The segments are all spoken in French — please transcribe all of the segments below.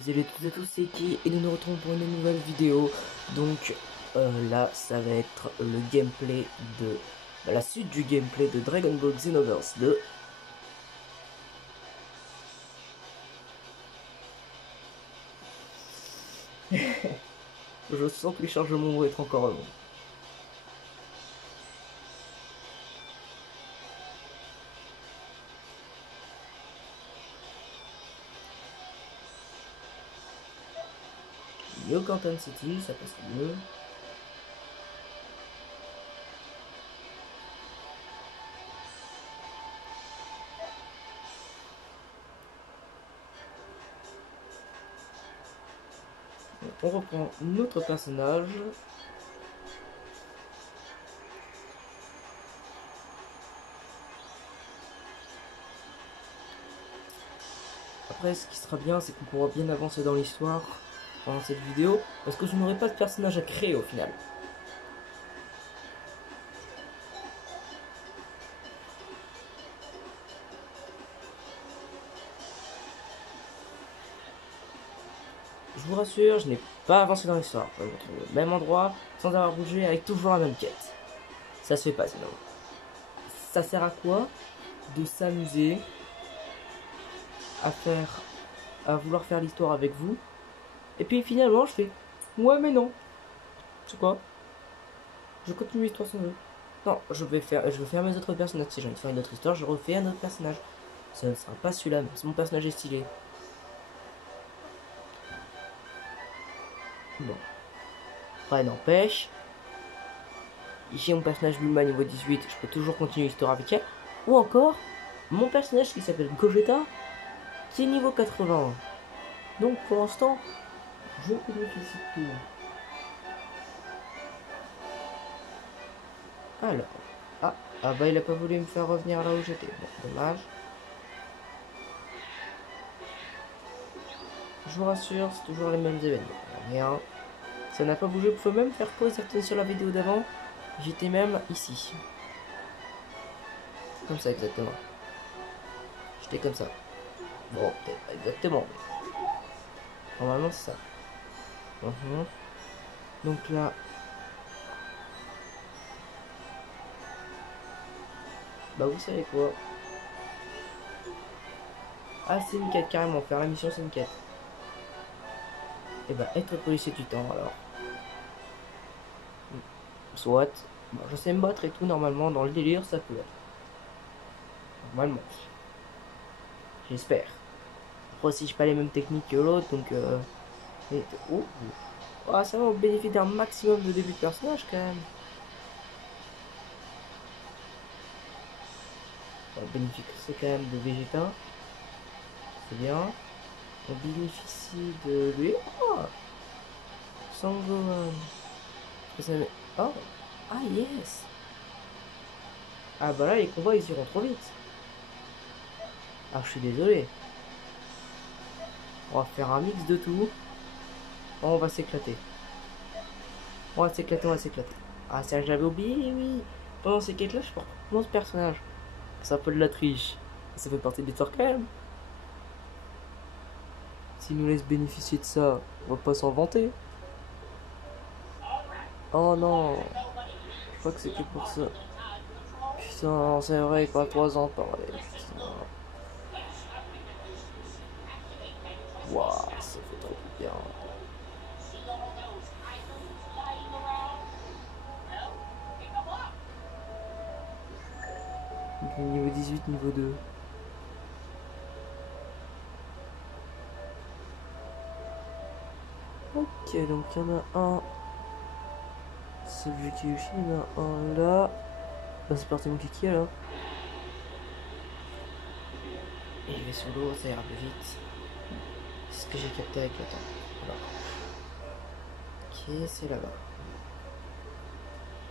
Salut à toutes et à tous, c'est Ki et nous nous retrouvons pour une nouvelle vidéo. Donc là, ça va être le gameplay de la suite du gameplay de Dragon Ball Xenoverse 2. Je sens que les chargements vont être encore longs. Yoga Intensity, ça passe mieux. On reprend notre personnage. Après, ce qui sera bien, c'est qu'on pourra bien avancer dans l'histoire pendant cette vidéo, parce que je n'aurai pas de personnage à créer au final. Je vous rassure, je n'ai pas avancé dans l'histoire. Je me retrouve au même endroit, sans avoir bougé, avec toujours la même quête. Ça se fait pas sinon. Ça sert à quoi de s'amuser à vouloir faire l'histoire avec vous, et puis finalement je fais ouais mais non, c'est quoi, je continue l'histoire sans eux. Non, je vais faire mes autres personnages. Si j'ai envie de faire une autre histoire, je refais un autre personnage. Ça ne sera pas celui-là, mais mon personnage est stylé. Bon, après n'empêche, ici mon personnage Bulma niveau 18, je peux toujours continuer l'histoire avec elle. Ou encore, mon personnage qui s'appelle Gogeta, qui est niveau 80. Donc pour l'instant, je bénéficie de tout. Alors, ah bah il a pas voulu me faire revenir là où j'étais. Bon, dommage. Je vous rassure, c'est toujours les mêmes événements. Rien. Ça n'a pas bougé. Vous pouvez même faire pause et retourner sur la vidéo d'avant. J'étais même ici. Comme ça exactement. J'étais comme ça. Bon, peut-être pas exactement, mais normalement c'est ça. Donc là, bah vous savez quoi. Ah c'est une quête carrément, faire la mission c'est une quête. Et bah être policier du temps alors. Soit. Bon, je sais me battre et tout normalement dans le délire ça peut être. Normalement. J'espère. Après aussi j'ai pas les mêmes techniques que l'autre donc oh. Ah, ça va, on bénéficie d'un maximum de début de personnage quand même. On bénéficie quand même de Vegeta. C'est bien. On bénéficie de lui. Oh, Sangohan. Oh, ah yes. Ah bah là les combats ils iront trop vite. Ah je suis désolé. On va faire un mix de tout. Oh, on va s'éclater. On va s'éclater, on va s'éclater. Ah ça j'avais oublié, oui. Pendant ces quêtes là je porte mon personnage. C'est un peu de la triche. Ça fait partie de l'histoire quand même. S'il nous laisse bénéficier de ça, on va pas s'en vanter. Oh non, je crois que c'est que pour ça. Putain, c'est vrai, pas 3 ans pareil. Putain. Waouh, ça fait trop bien. Donc, niveau 18, niveau 2. Ok, donc il y en a un. Celui qui est ici, il y en a un là. Bah, c'est parti mon kiki alors. Et il est sur l'eau, ça ira plus vite. C'est ce que j'ai capté avec le temps. Alors. Ok, c'est là-bas.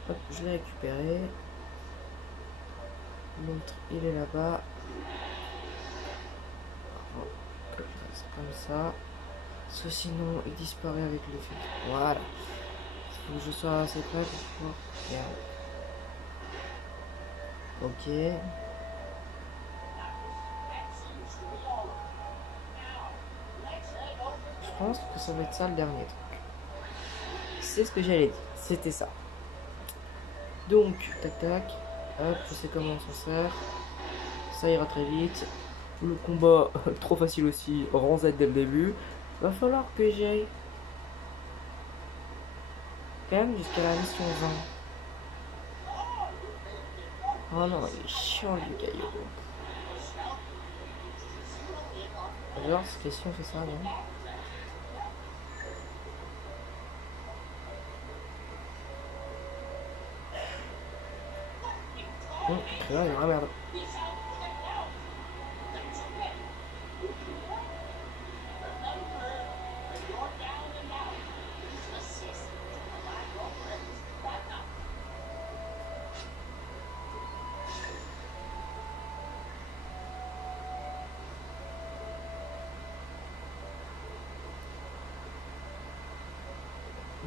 Hop, je l'ai récupéré. L'autre, il est là-bas. C'est comme ça. Soit sinon, il disparaît avec le fil. Voilà. Il faut que je sois assez près pour pouvoir... Ok. pense que ça va être ça le dernier truc. C'est ce que j'allais dire. C'était ça. Donc, tac tac. Hop, je sais comment on s'en sert. Ça ira très vite. Le combat, trop facile aussi. Rang Z dès le début. Va falloir que j'aille quand même jusqu'à la mission 20. Oh non, il est chiant le caillou. Alors, cette question c'est ça, non? Là, il y aura merde.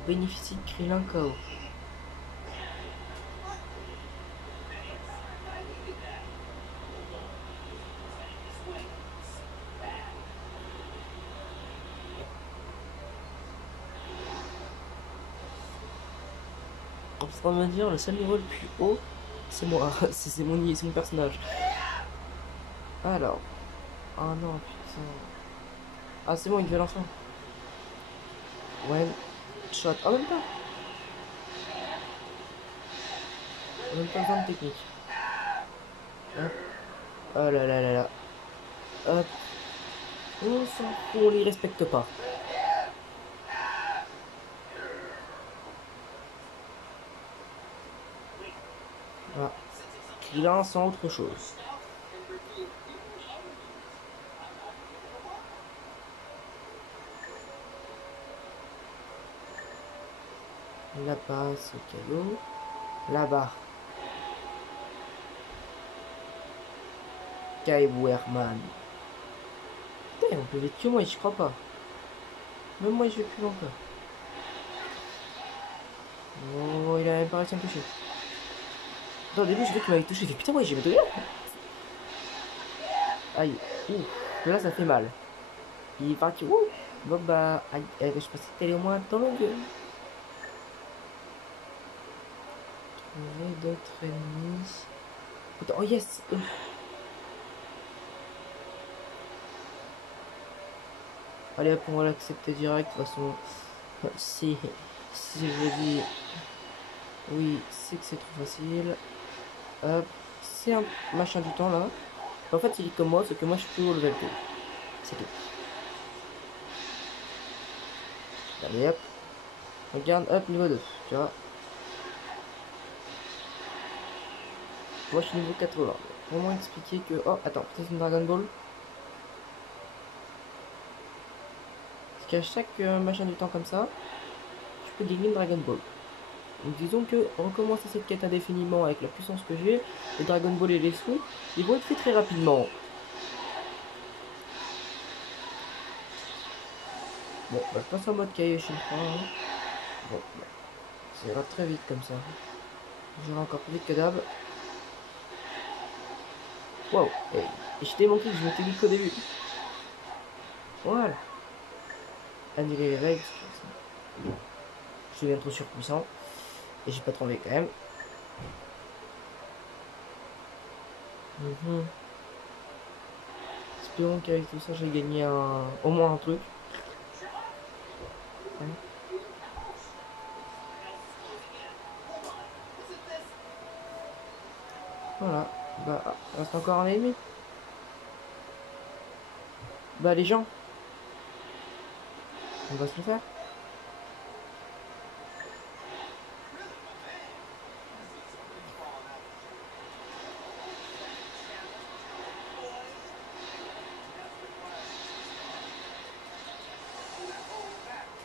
Bénéficie de Krillin KO. On va dire le seul niveau le plus haut, c'est moi, c'est mon personnage. Alors, oh non putain. Ah c'est bon, il devait l'enfant. One shot. Oh même pas. Même pas besoin de technique. Hop. Oh là là là là. Hop. On s'en fout, on les respecte pas. Ah. Krillin sans autre chose. Là-bas, c'est caillou. Là-bas. Kai Werman. Putain, on peut vite que moi, je crois pas. Même moi, je vais plus longtemps. Oh, il a même pas réussi à me toucher. Attends, au début, je vois qu'il m'avait touché. J'ai fait putain, ouais, j'ai me Aïe. Ouh. Là, ça fait mal. Il est parti. Ouh. Bon, bah. Aïe. Je pensais que t'allais au moins dans le gueule. Trouver d'autres ennemis. Attends, oh yes. Allez hop, on va l'accepter direct. De toute façon, si je dis oui, c'est que c'est trop facile. Hop, c'est un machin du temps là. En fait, il est comme moi, c'est que moi je suis plus au level 2. C'est tout. Allez hop, regarde, hop, niveau 2. Tu vois, moi je suis niveau 80. Comment expliquer que. Oh, attends, c'est une Dragon Ball. Parce qu'à chaque machin du temps comme ça, je peux gagner une Dragon Ball. Donc disons que recommencer cette quête indéfiniment avec la puissance que j'ai, les Dragon Ball et les sous, ils vont être faits très rapidement. Bon, bah, je passe en mode Kaioshin 3. Hein. Bon, bah, ça ira très vite comme ça. J'irai encore plus vite que d'hab. Wow, et je t'ai montré que je m'étais dit qu'au début. Voilà. Annuler les règles. Je deviens trop surpuissant. Et j'ai pas trouvé quand même. Espérons qu'avec tout ça, j'ai gagné au moins un truc. Hein. Voilà. Bah, reste encore un ennemi. Bah, les gens. On va se le faire.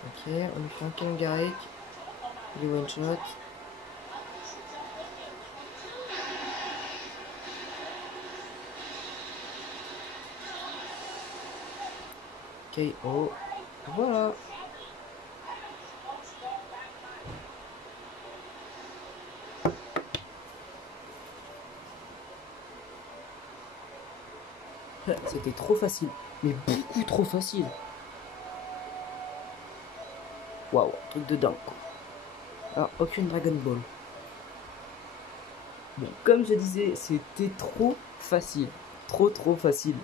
Ok, on lui fait un Ken Garrick. Il est one shot. KO. Voilà. C'était trop facile. Mais beaucoup trop facile. Waouh, truc de dingue, quoi. Alors, aucune Dragon Ball. Bon, comme je disais, c'était trop facile. Trop facile.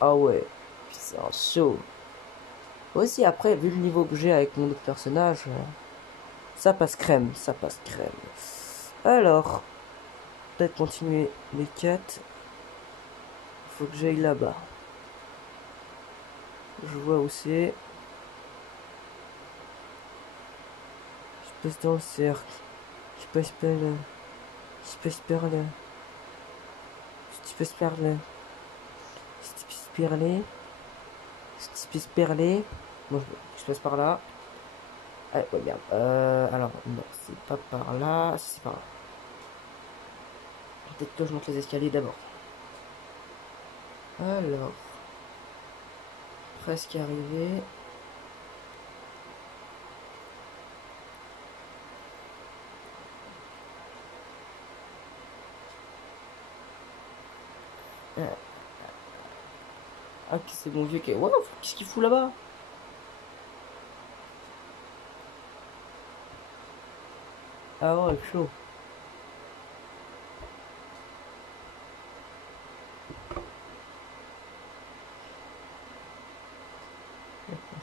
Ah ouais, c'est un show. Aussi, après, vu le niveau que j'ai avec mon autre personnage, ça passe crème, ça passe crème. Alors, peut-être continuer les quêtes. Faut que j'aille là-bas. Je vois où c'est. Je passe dans le cercle. Je passe par là. Je passe par là. Je passe par là. Je passe par là. Je passe par là. Bon, je passe par là. Ah, ouais, merde. Alors, non, c'est pas par là. C'est par là. Peut-être que je monte les escaliers d'abord. Alors, presque arrivé. Ah, c'est mon vieux qui est... Wow, qu'est-ce qu'il fout là-bas? Ah ouais, chaud.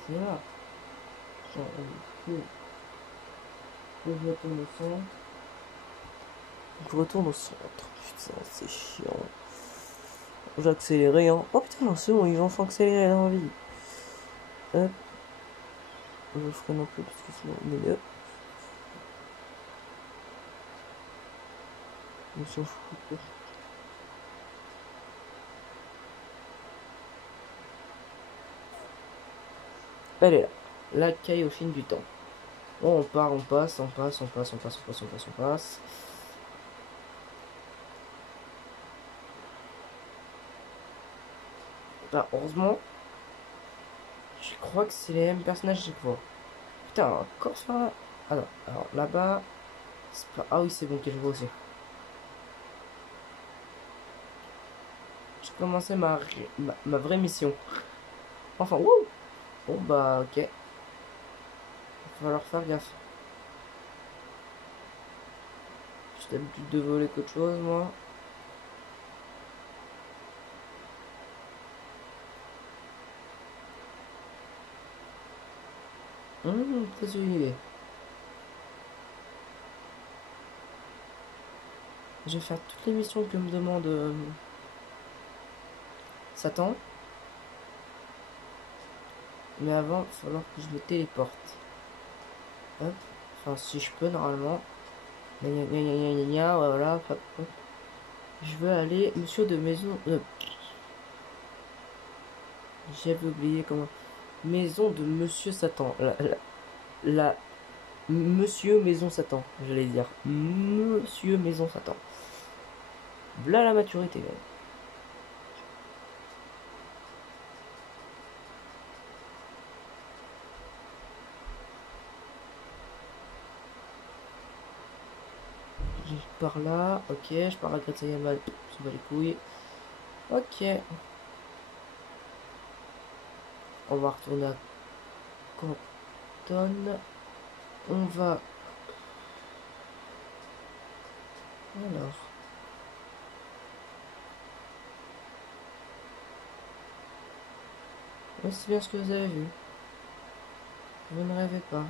C'est là. Tiens, je retourne au centre. Je retourne au centre. Putain, c'est chiant. J'ai accéléré, hein. Oh putain, non, c'est bon, ils vont s'accélérer dans la vie. Hop. Je ferai non plus parce que sinon, mais on s'en fout. Elle est là. La caille au fil du temps. Bon, on part, on passe, on passe, on passe, on passe, on passe, on passe, on passe. Bah, heureusement, je crois que c'est les mêmes personnages chaque fois. Putain, encore ça là. Ah non, alors là-bas, c'est pas... Ah oui, c'est bon que je vois aussi. J'ai commencé ma vraie mission. Enfin, wouh. Bon, bah, ok. Il va falloir faire gaffe. J'ai l'habitude de voler qu'autre chose, moi. Très une idée. Je vais faire toutes les missions que me demande Satan. Mais avant, il va falloir que je me téléporte. Hop. Enfin, si je peux, normalement. Gna gna gna gna gna gna, voilà. Hop, hop. Je veux aller, monsieur de maison. J'avais oublié comment. Maison de monsieur Satan. La Monsieur Maison Satan, j'allais dire. Monsieur Maison Satan. V'là la maturité. Je pars là, ok, je pars à Gratte-Yamal, je bats les couilles. Ok. On va retourner à Canton. On va... Alors... Ouais, c'est bien ce que vous avez vu. Vous ne rêvez pas.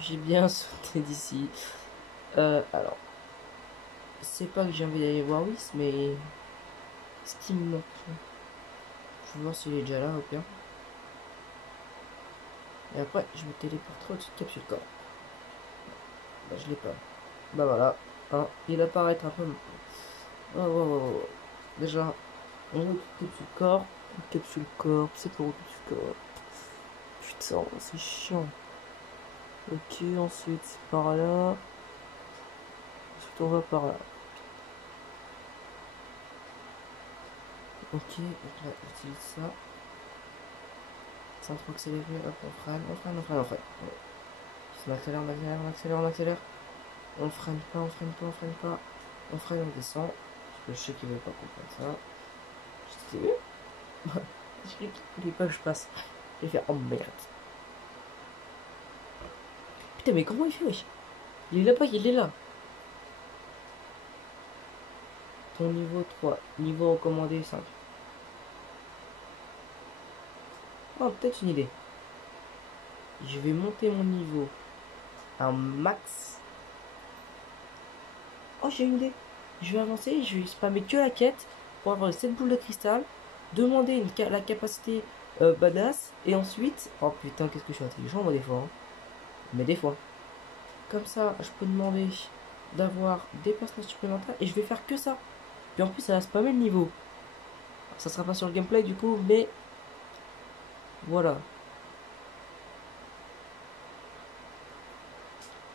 J'ai bien sauté d'ici. Alors... C'est pas que j'ai envie d'aller voir Whis, mais... Ce qui me manque... Je vais voir s'il est déjà là, au pire. Et après, je me téléporterai au-dessus de Capsule Corp. Bah, je l'ai pas. Bah voilà. Hein, il apparaît un peu. Oh, oh, oh, oh. Déjà, on a une capsule corps. Une capsule corps, c'est pour une capsule corps. Putain, c'est chiant. Ok, ensuite c'est par là. Ensuite on va par là. Ok, donc là, utilise ça. Sans trop accélérer, hop, on freine, on freine, on freine, on freine. On accélère, on accélère, on accélère, on accélère. On freine pas, on freine pas, on freine pas. On freine, on descend. Parce que je sais qu'il veut pas comprendre ça. Je t'ai vu. Je voulais pas que je passe. J'ai fait, oh merde. Putain, mais comment il fait, wesh? Il est là-bas, il est là. Ton niveau 3. Niveau recommandé 5. Oh, peut-être une idée. Je vais monter mon niveau à un max. Oh, j'ai une idée. Je vais avancer, je vais spammer que la quête pour avoir 7 boules de cristal. Demander la capacité badass. Et ensuite... Oh putain, qu'est-ce que je suis intelligent moi des fois. Hein. Mais des fois. Comme ça, je peux demander d'avoir des personnages supplémentaires. Et je vais faire que ça. Puis en plus, ça va spammer le niveau. Alors, ça sera pas sur le gameplay du coup, mais... Voilà.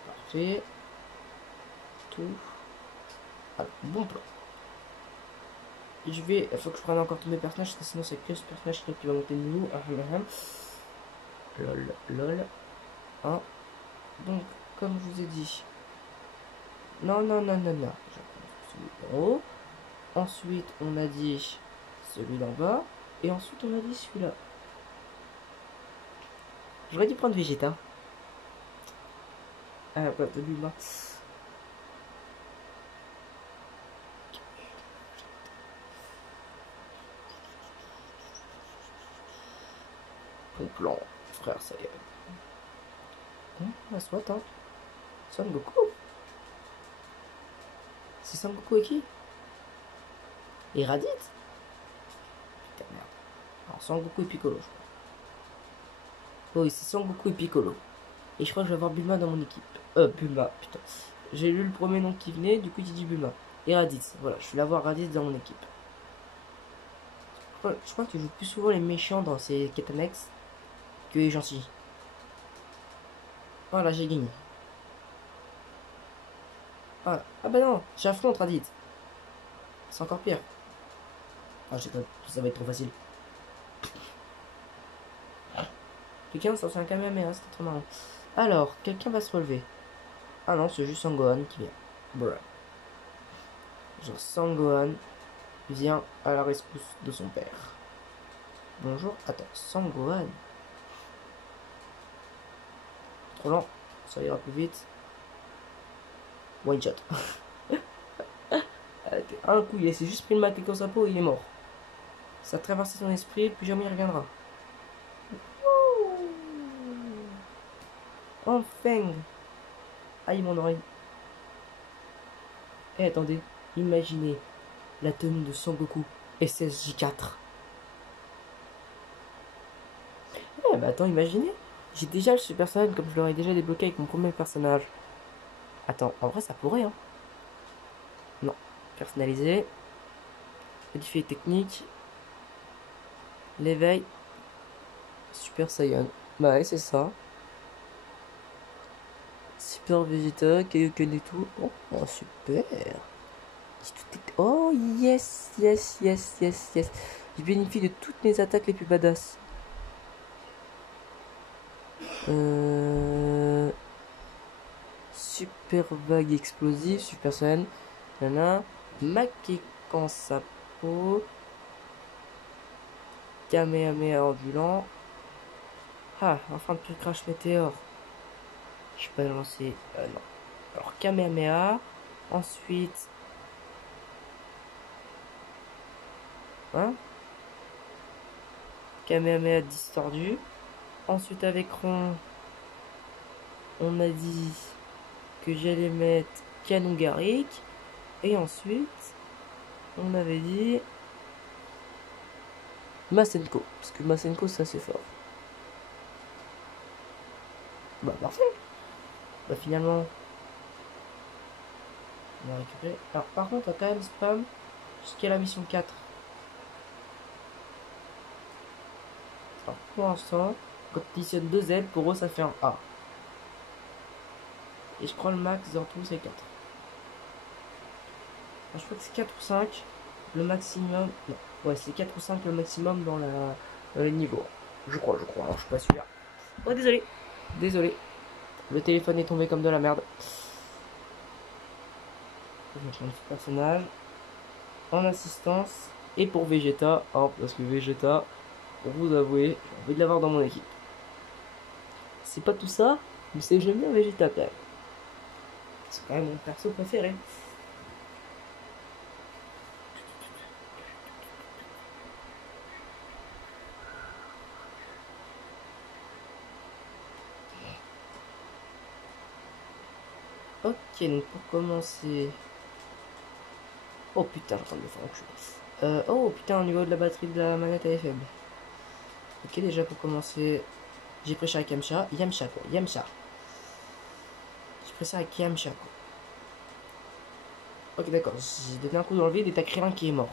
Parfait. Tout. Alors, bon plan. Et je vais... Il faut que je prenne encore tous mes personnages, parce que sinon c'est que ce personnage qui va monter de niveau. Lol, lol. Hein. Donc, comme je vous ai dit... Non, non, non, non, non. Je prends celui d'en haut. Ensuite, on a dit celui d'en bas. Et ensuite, on a dit celui-là. J'aurais dû prendre Vegeta. Ah, bah, de l'humain. Bon plan, frère, ça y est. La soit, hein. Son Goku. C'est Son Goku et qui? Et Raditz. Putain, merde. Alors, Son Goku et Piccolo, je crois. Oui, c'est Son Goku et Piccolo. Et je crois que je vais avoir Bulma dans mon équipe. Bulma, putain. J'ai lu le premier nom qui venait, du coup, j'ai dit Bulma. Et Raditz. Voilà, je vais avoir Raditz dans mon équipe. Je crois que tu joues plus souvent les méchants dans ces quêtes annexes que les gentils. Voilà, j'ai gagné. Voilà. Ah bah non, j'affronte Raditz. C'est encore pire. Ah, j'ai pas... Ça va être trop facile. Quelqu'un sort un Kamehameha, c'était trop marrant. Alors, quelqu'un va se relever. Ah non, c'est juste Sangohan qui vient. Bruh. Genre Sangohan vient à la rescousse de son père. Bonjour. Attends, Sangohan. Trop lent. Ça ira plus vite. One shot. Un coup, il a juste pris le maquet dans sa peau et il est mort. Ça a traversé son esprit, plus jamais il reviendra. Enfin. Aïe, mon oreille. Eh, attendez. Imaginez la tenue de Son Goku SSJ4. Eh, bah attends, imaginez. J'ai déjà le Super Saiyan comme je l'aurais déjà débloqué avec mon premier personnage. Attends, en vrai, ça pourrait, hein. Non. Personnalisé. Modifier technique. L'éveil. Super Saiyan. Bah ouais, c'est ça. Super Vegeta, Kaioken et tout. Oh, super. Oh, yes, yes, yes, yes, yes. Je bénéficie de toutes les attaques les plus badass. Super vague explosive, super Saiyan. Nana. Makekan Sapo. Kamehameha ambulant. Ah, enfin de crash météore. Je peux lancer. Non. Alors, Kamehameha. Ensuite. Hein? Kamehameha distordu. Ensuite, avec Ron, on a dit que j'allais mettre Canon Garrick. Et ensuite, on avait dit Masenko. Parce que Masenko, ça c'est fort. Bah, parfait. Bah, finalement, on va récupérer. Alors, par contre, on va quand même spam jusqu'à la mission 4. Alors, pour l'instant, quand tu additionnes 2 Z, pour eux, ça fait un A. Et je crois le max dans tout, c'est 4. Alors, je crois que c'est 4 ou 5 le maximum. Non, ouais, c'est 4 ou 5 le maximum dans le niveau. Je crois, alors je suis pas sûr. Oh, désolé. Désolé. Le téléphone est tombé comme de la merde. Je vais changer ce personnage en assistance. Et pour Vegeta, hein, parce que Vegeta, pour vous avouer, j'ai envie de l'avoir dans mon équipe. C'est pas tout ça, Mais c'est j'aime bien Vegeta quand même. C'est quand même mon perso préféré. Ok, donc pour commencer... Oh putain, j'entends de me faire enculer. Oh putain, au niveau de la batterie de la manette, elle est faible. Ok, déjà pour commencer, j'ai pris ça avec Yamcha. Yamcha quoi, Yamcha. J'ai pris ça avec Yamcha quoi. Ok, d'accord, j'ai donné un coup dans le vide et t'as Krillin qui est mort.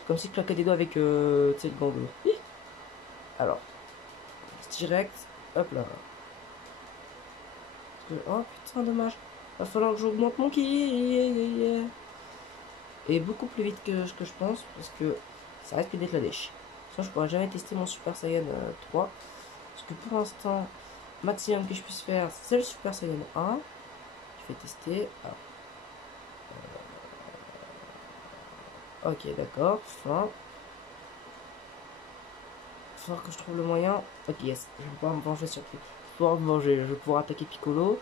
C'est comme si tu claquais des doigts avec tu sais, le ganglo. Alors, direct, hop là. Oh putain, dommage. Va falloir que j'augmente mon ki. Et beaucoup plus vite que ce que je pense, parce que ça risque d'être la dèche. Sinon, je pourrais jamais tester mon Super Saiyan 3. Parce que pour l'instant, maximum que je puisse faire, c'est le Super Saiyan 1. Je vais tester. Ok, d'accord. Fin. Il va falloir que je trouve le moyen. Ok, yes. Je vais pouvoir me venger sur Piccolo. Je vais pouvoir me venger. Je vais pouvoir attaquer Piccolo.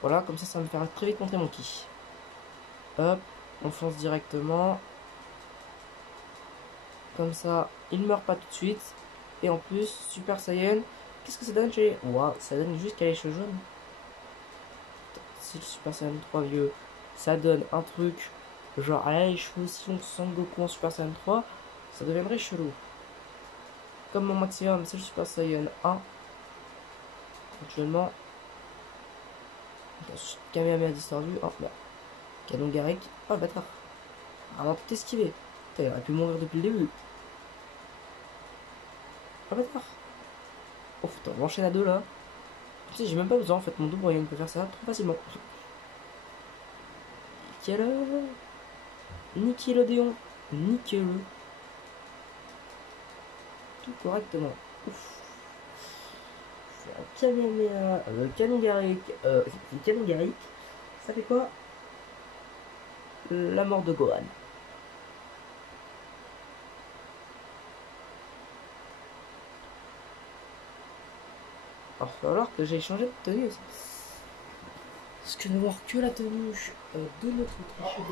Voilà, comme ça va me faire très vite monter mon ki. Hop, on fonce directement. Comme ça, il meurt pas tout de suite. Et en plus, Super Saiyan. Qu'est-ce que ça donne chez... Waouh, ça donne juste qu'à les cheveux jaunes. Si le Super Saiyan 3 vieux, ça donne un truc genre les cheveux si on Son Goku en Super Saiyan 3, ça deviendrait chelou. Comme mon maximum, c'est le Super Saiyan 1. Actuellement, Kamehameha distordu. Oh merde. Canon Garrick. Oh le bâtard. Vraiment tout esquivé. Putain, il aurait pu mourir depuis le début. Oh le bâtard. Oh putain, on enchaîne à deux là. Tu sais, j'ai même pas besoin en fait, mon double moyen peut faire ça trop facilement. Nickel. Nickelodeon. Nickel. Tout correctement. Ouf. C'est un Kamehameha. Canon Garrick. Canon Garrick. Ça fait quoi? La mort de Gohan. Alors, il va falloir que j'ai changé de tenue aussi. Parce que n'avoir que la tenue de notre tricheur.